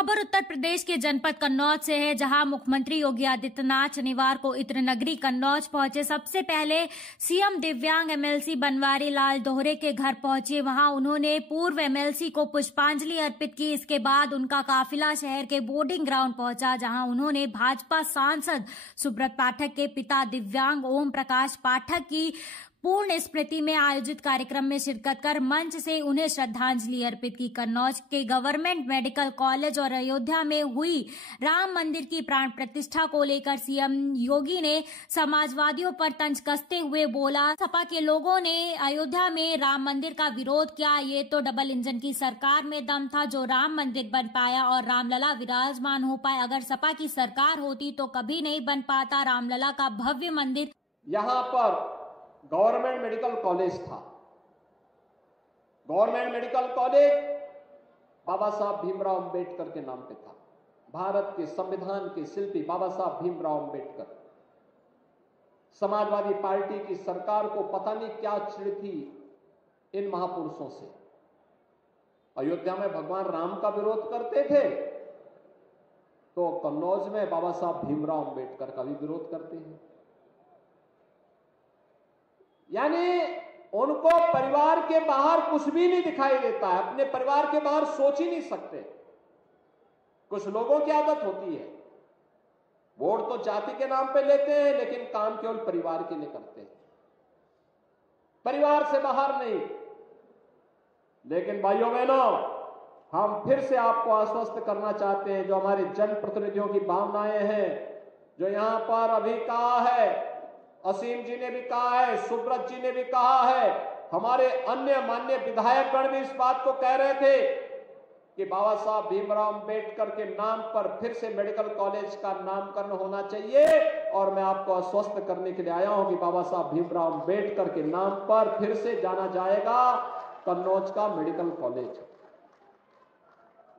खबर उत्तर प्रदेश के जनपद कन्नौज से है, जहां मुख्यमंत्री योगी आदित्यनाथ शनिवार को इत्र नगरी कन्नौज पहुंचे। सबसे पहले सीएम दिव्यांग एमएलसी बनवारी लाल दोहरे के घर पहुंचे। वहां उन्होंने पूर्व एमएलसी को पुष्पांजलि अर्पित की। इसके बाद उनका काफिला शहर के बोर्डिंग ग्राउंड पहुंचा, जहां उन्होंने भाजपा सांसद सुब्रत पाठक के पिता दिव्यांग ओम प्रकाश पाठक की पूर्ण स्मृति में आयोजित कार्यक्रम में शिरकत कर मंच से उन्हें श्रद्धांजलि अर्पित की। कन्नौज के गवर्नमेंट मेडिकल कॉलेज और अयोध्या में हुई राम मंदिर की प्राण प्रतिष्ठा को लेकर सीएम योगी ने समाजवादियों पर तंज कसते हुए बोला, सपा के लोगों ने अयोध्या में राम मंदिर का विरोध किया। ये तो डबल इंजन की सरकार में दम था जो राम मंदिर बन पाया और रामलला विराजमान हो पाए। अगर सपा की सरकार होती तो कभी नहीं बन पाता रामलला का भव्य मंदिर। यहाँ पर गवर्नमेंट मेडिकल कॉलेज था। गवर्नमेंट मेडिकल कॉलेज बाबा साहब भीमराव अंबेडकर के नाम पे था। भारत के संविधान के शिल्पी बाबा साहब भीमराव अंबेडकर। समाजवादी पार्टी की सरकार को पता नहीं क्या चिढ़ थी इन महापुरुषों से। अयोध्या में भगवान राम का विरोध करते थे तो कन्नौज में बाबा साहब भीमराव अंबेडकर का भी विरोध करते हैं। यानी उनको परिवार के बाहर कुछ भी नहीं दिखाई देता है, अपने परिवार के बाहर सोच ही नहीं सकते। कुछ लोगों की आदत होती है, वोट तो जाति के नाम पे लेते हैं लेकिन काम केवल परिवार के लिए करते हैं, परिवार से बाहर नहीं। लेकिन भाइयों बहनों, हम फिर से आपको आश्वस्त करना चाहते हैं, जो हमारे जनप्रतिनिधियों की भावनाएं हैं, जो यहां पर अभी कहा है, असीम जी ने भी कहा है, सुब्रत जी ने भी कहा है, हमारे अन्य माननीय विधायकगण भी इस बात को कह रहे थे कि बाबा साहब भीमराव अंबेडकर के नाम पर फिर से मेडिकल कॉलेज का नामकरण होना चाहिए। और मैं आपको आश्वस्त करने के लिए आया हूं कि बाबा साहब भीमराव अंबेडकर के नाम पर फिर से जाना जाएगा कन्नौज का मेडिकल कॉलेज।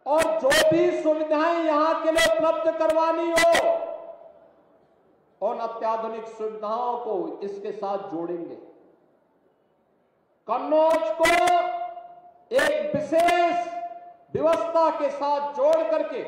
और जो भी सुविधाएं यहां के लिए उपलब्ध करवानी हो, और अत्याधुनिक सुविधाओं को इसके साथ जोड़ेंगे। कन्नौज को एक विशेष व्यवस्था के साथ जोड़ करके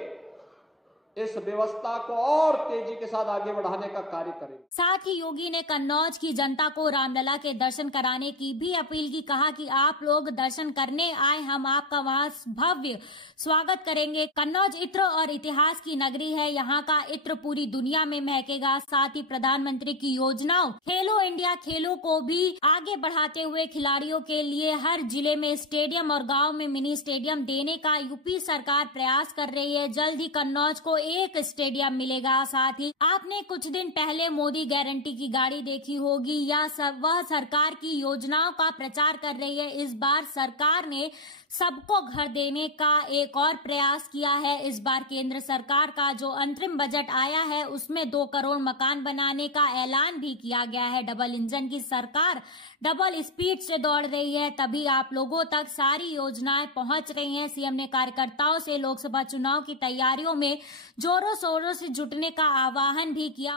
इस व्यवस्था को और तेजी के साथ आगे बढ़ाने का कार्य करेंगे। साथ ही योगी ने कन्नौज की जनता को रामलला के दर्शन कराने की भी अपील की। कहा कि आप लोग दर्शन करने आए, हम आपका वहां भव्य स्वागत करेंगे। कन्नौज इत्र और इतिहास की नगरी है, यहाँ का इत्र पूरी दुनिया में महकेगा। साथ ही प्रधानमंत्री की योजनाओं खेलो इंडिया खेलों को भी आगे बढ़ाते हुए खिलाड़ियों के लिए हर जिले में स्टेडियम और गाँव में मिनी स्टेडियम देने का यूपी सरकार प्रयास कर रही है। जल्द ही कन्नौज को एक स्टेडियम मिलेगा। साथ ही आपने कुछ दिन पहले मोदी गारंटी की गाड़ी देखी होगी, या वह सरकार की योजनाओं का प्रचार कर रही है। इस बार सरकार ने सबको घर देने का एक और प्रयास किया है। इस बार केंद्र सरकार का जो अंतरिम बजट आया है उसमें 2 करोड़ मकान बनाने का ऐलान भी किया गया है। डबल इंजन की सरकार डबल स्पीड से दौड़ रही है, तभी आप लोगों तक सारी योजनाएं पहुंच रही हैं। सीएम ने कार्यकर्ताओं से लोकसभा चुनाव की तैयारियों में जोरों शोरों से जुटने का आह्वान भी किया।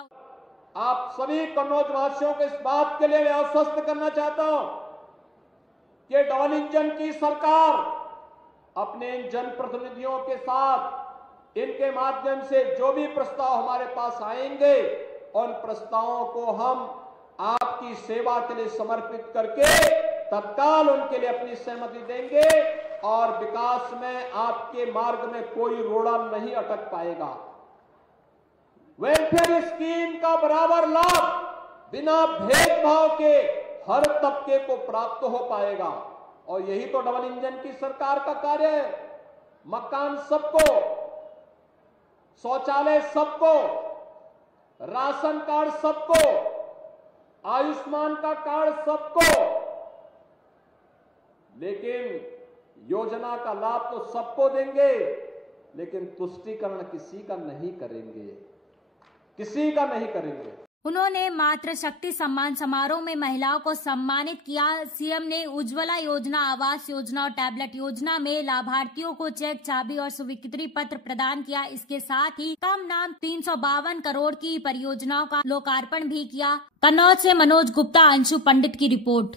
आप सभी कन्नौज वासियों को इस बात के लिए मैं आश्वस्त करना चाहता हूं कि डबल इंजन की सरकार अपने इन जनप्रतिनिधियों के साथ, इनके माध्यम से जो भी प्रस्ताव हमारे पास आएंगे, उन प्रस्तावों को हम आपकी सेवा के लिए समर्पित करके तत्काल उनके लिए अपनी सहमति देंगे और विकास में आपके मार्ग में कोई रोड़ा नहीं अटक पाएगा। वेलफेयर स्कीम का बराबर लाभ बिना भेदभाव के हर तबके को प्राप्त हो पाएगा। और यही तो डबल इंजन की सरकार का कार्य है। मकान सबको, शौचालय सबको, राशन कार्ड सबको, आयुष्मान का कार्ड सबको, लेकिन योजना का लाभ तो सबको देंगे, लेकिन तुष्टीकरण किसी का नहीं करेंगे, किसी का नहीं करेंगे। उन्होंने मातृ शक्ति सम्मान समारोह में महिलाओं को सम्मानित किया। सीएम ने उज्ज्वला योजना, आवास योजना और टैबलेट योजना में लाभार्थियों को चेक, चाबी और स्वीकृति पत्र प्रदान किया। इसके साथ ही कम नाम 352 करोड़ की परियोजनाओं का लोकार्पण भी किया। कन्नौज से मनोज गुप्ता, अंशु पंडित की रिपोर्ट।